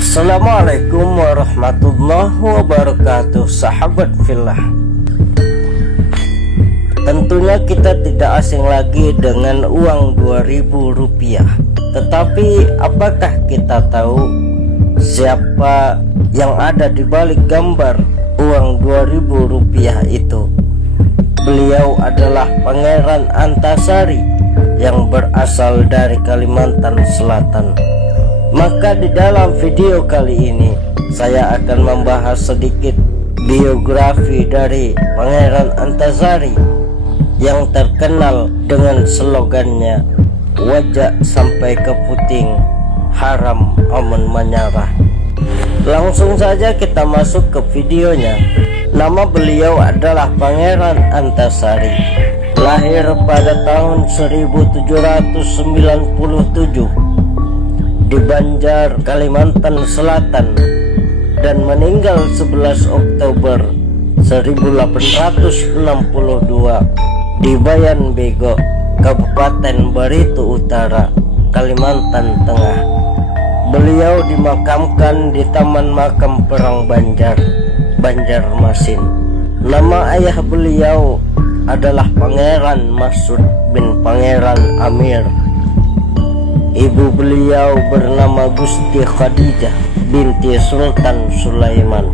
Assalamualaikum warahmatullahi wabarakatuh, sahabat fillah. Tentunya kita tidak asing lagi dengan uang 2000 rupiah. Tetapi apakah kita tahu siapa yang ada di balik gambar uang 2000 rupiah itu? Beliau adalah Pangeran Antasari yang berasal dari Kalimantan Selatan. Maka di dalam video kali ini saya akan membahas sedikit biografi dari Pangeran Antasari yang terkenal dengan slogannya "Wajak sampai ke puting, haram amun menyarah". Langsung saja kita masuk ke videonya. Nama beliau adalah Pangeran Antasari. Lahir pada tahun 1797 di Banjar, Kalimantan Selatan, dan meninggal 11 Oktober 1862 di Bayan Bego, Kabupaten Barito Utara, Kalimantan Tengah. Beliau dimakamkan di Taman Makam Perang Banjar, Banjarmasin. Nama ayah beliau adalah Pangeran Masud bin Pangeran Amir. Ibu beliau bernama Gusti Khadijah binti Sultan Sulaiman.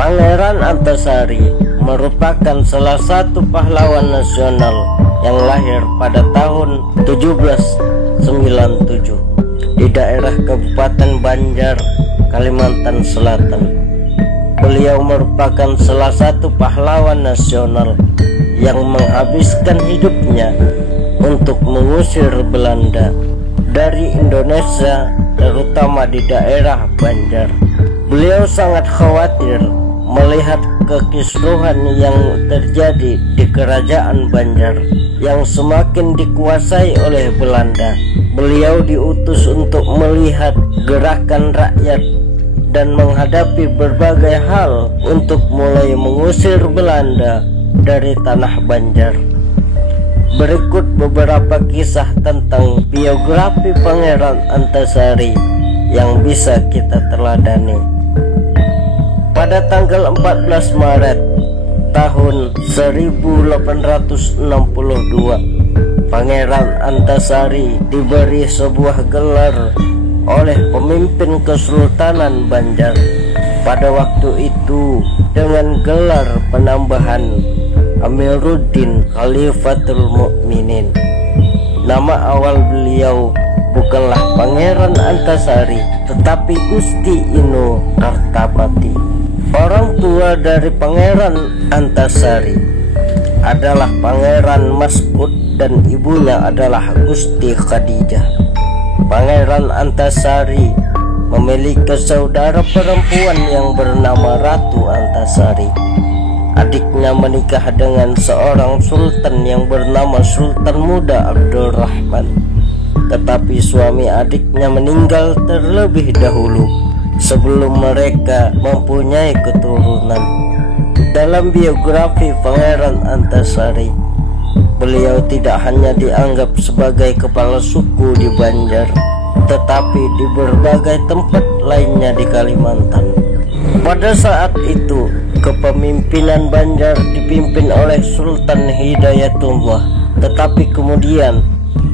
Pangeran Antasari merupakan salah satu pahlawan nasional yang lahir pada tahun 1797 di daerah Kabupaten Banjar, Kalimantan Selatan. Beliau merupakan salah satu pahlawan nasional yang menghabiskan hidupnya untuk mengusir Belanda dari Indonesia, terutama di daerah Banjar. Beliau sangat khawatir melihat kekisruhan yang terjadi di kerajaan Banjar yang semakin dikuasai oleh Belanda. Beliau diutus untuk melihat gerakan rakyat dan menghadapi berbagai hal untuk mulai mengusir Belanda dari tanah Banjar. Berikut beberapa kisah tentang biografi Pangeran Antasari yang bisa kita teladani. Pada tanggal 14 Maret tahun 1862, Pangeran Antasari diberi sebuah gelar oleh pemimpin Kesultanan Banjar pada waktu itu dengan gelar penambahan Amiruddin Khalifatul Mukminin. Nama awal beliau bukanlah Pangeran Antasari, tetapi Gusti Inu Kartapati. Orang tua dari Pangeran Antasari adalah Pangeran Masud dan ibunya adalah Gusti Khadijah. Pangeran Antasari memiliki saudara perempuan yang bernama Ratu Antasari. Adiknya menikah dengan seorang sultan yang bernama Sultan Muda Abdurrahman. Tetapi suami adiknya meninggal terlebih dahulu sebelum mereka mempunyai keturunan. Dalam biografi Pangeran Antasari, beliau tidak hanya dianggap sebagai kepala suku di Banjar, tetapi di berbagai tempat lainnya di Kalimantan. Pada saat itu, kepemimpinan Banjar dipimpin oleh Sultan Hidayatullah, tetapi kemudian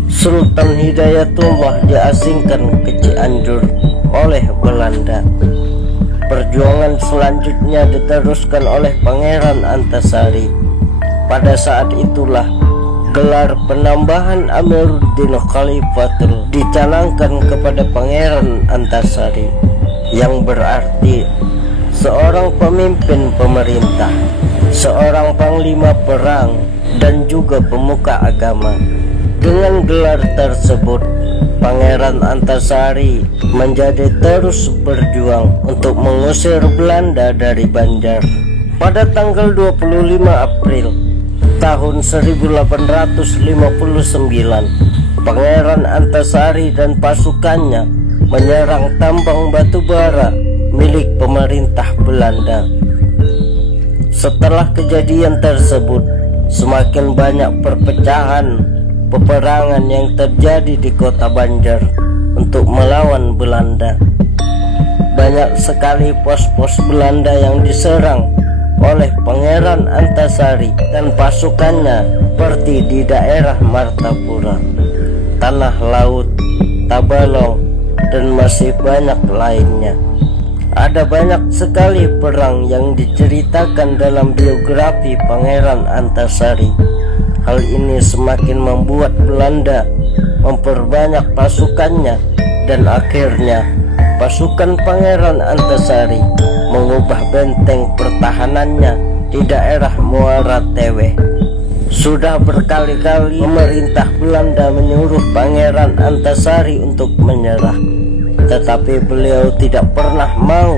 Sultan Hidayatullah diasingkan ke Cianjur oleh Belanda. Perjuangan selanjutnya diteruskan oleh Pangeran Antasari. Pada saat itulah gelar penambahan Amiruddin Khalifatul dicanangkan kepada Pangeran Antasari, yang berarti seorang pemimpin pemerintah, seorang panglima perang, dan juga pemuka agama. Dengan gelar tersebut, Pangeran Antasari menjadi terus berjuang untuk mengusir Belanda dari Banjar. Pada tanggal 25 April tahun 1859, Pangeran Antasari dan pasukannya menyerang tambang batu bara milik pemerintah Belanda. Setelah kejadian tersebut, semakin banyak perpecahan, peperangan yang terjadi di kota Banjar untuk melawan Belanda. banyak sekali pos-pos Belanda yang diserang oleh Pangeran Antasari dan pasukannya, seperti di daerah Martapura, Tanah Laut, Tabalong, dan masih banyak lainnya. Ada banyak sekali perang yang diceritakan dalam biografi Pangeran Antasari. Hal ini semakin membuat Belanda memperbanyak pasukannya, dan akhirnya pasukan Pangeran Antasari mengubah benteng pertahanannya di daerah Muara Tewe. Sudah berkali-kali pemerintah Belanda menyuruh Pangeran Antasari untuk menyerah, tetapi beliau tidak pernah mau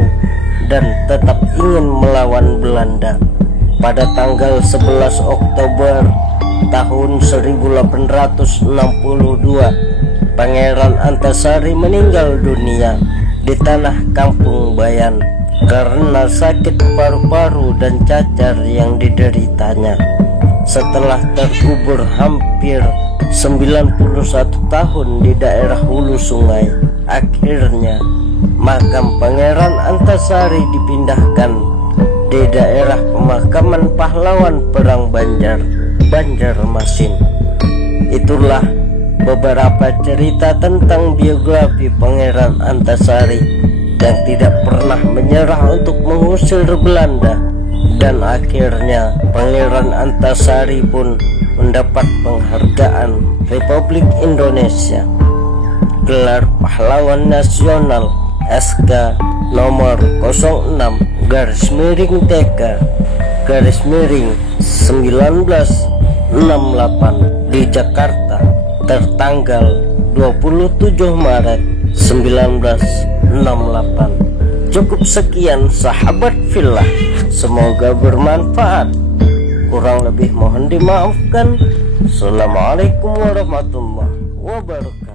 dan tetap ingin melawan Belanda. Pada tanggal 11 Oktober tahun 1862, Pangeran Antasari meninggal dunia di tanah Kampung Bayan karena sakit paru-paru dan cacar yang dideritanya. Setelah terkubur hampir 91 tahun di daerah hulu sungai, akhirnya makam Pangeran Antasari dipindahkan di daerah pemakaman pahlawan perang Banjarmasin. Itulah beberapa cerita tentang biografi Pangeran Antasari yang tidak pernah menyerah untuk mengusir Belanda, dan akhirnya Pangeran Antasari pun mendapat penghargaan Republik Indonesia, gelar Pahlawan Nasional SK nomor 06-1968 di Jakarta tertanggal 27 Maret 1968. Cukup sekian sahabat fillah, semoga bermanfaat. Kurang lebih mohon dimaafkan. Assalamualaikum warahmatullahi wabarakatuh.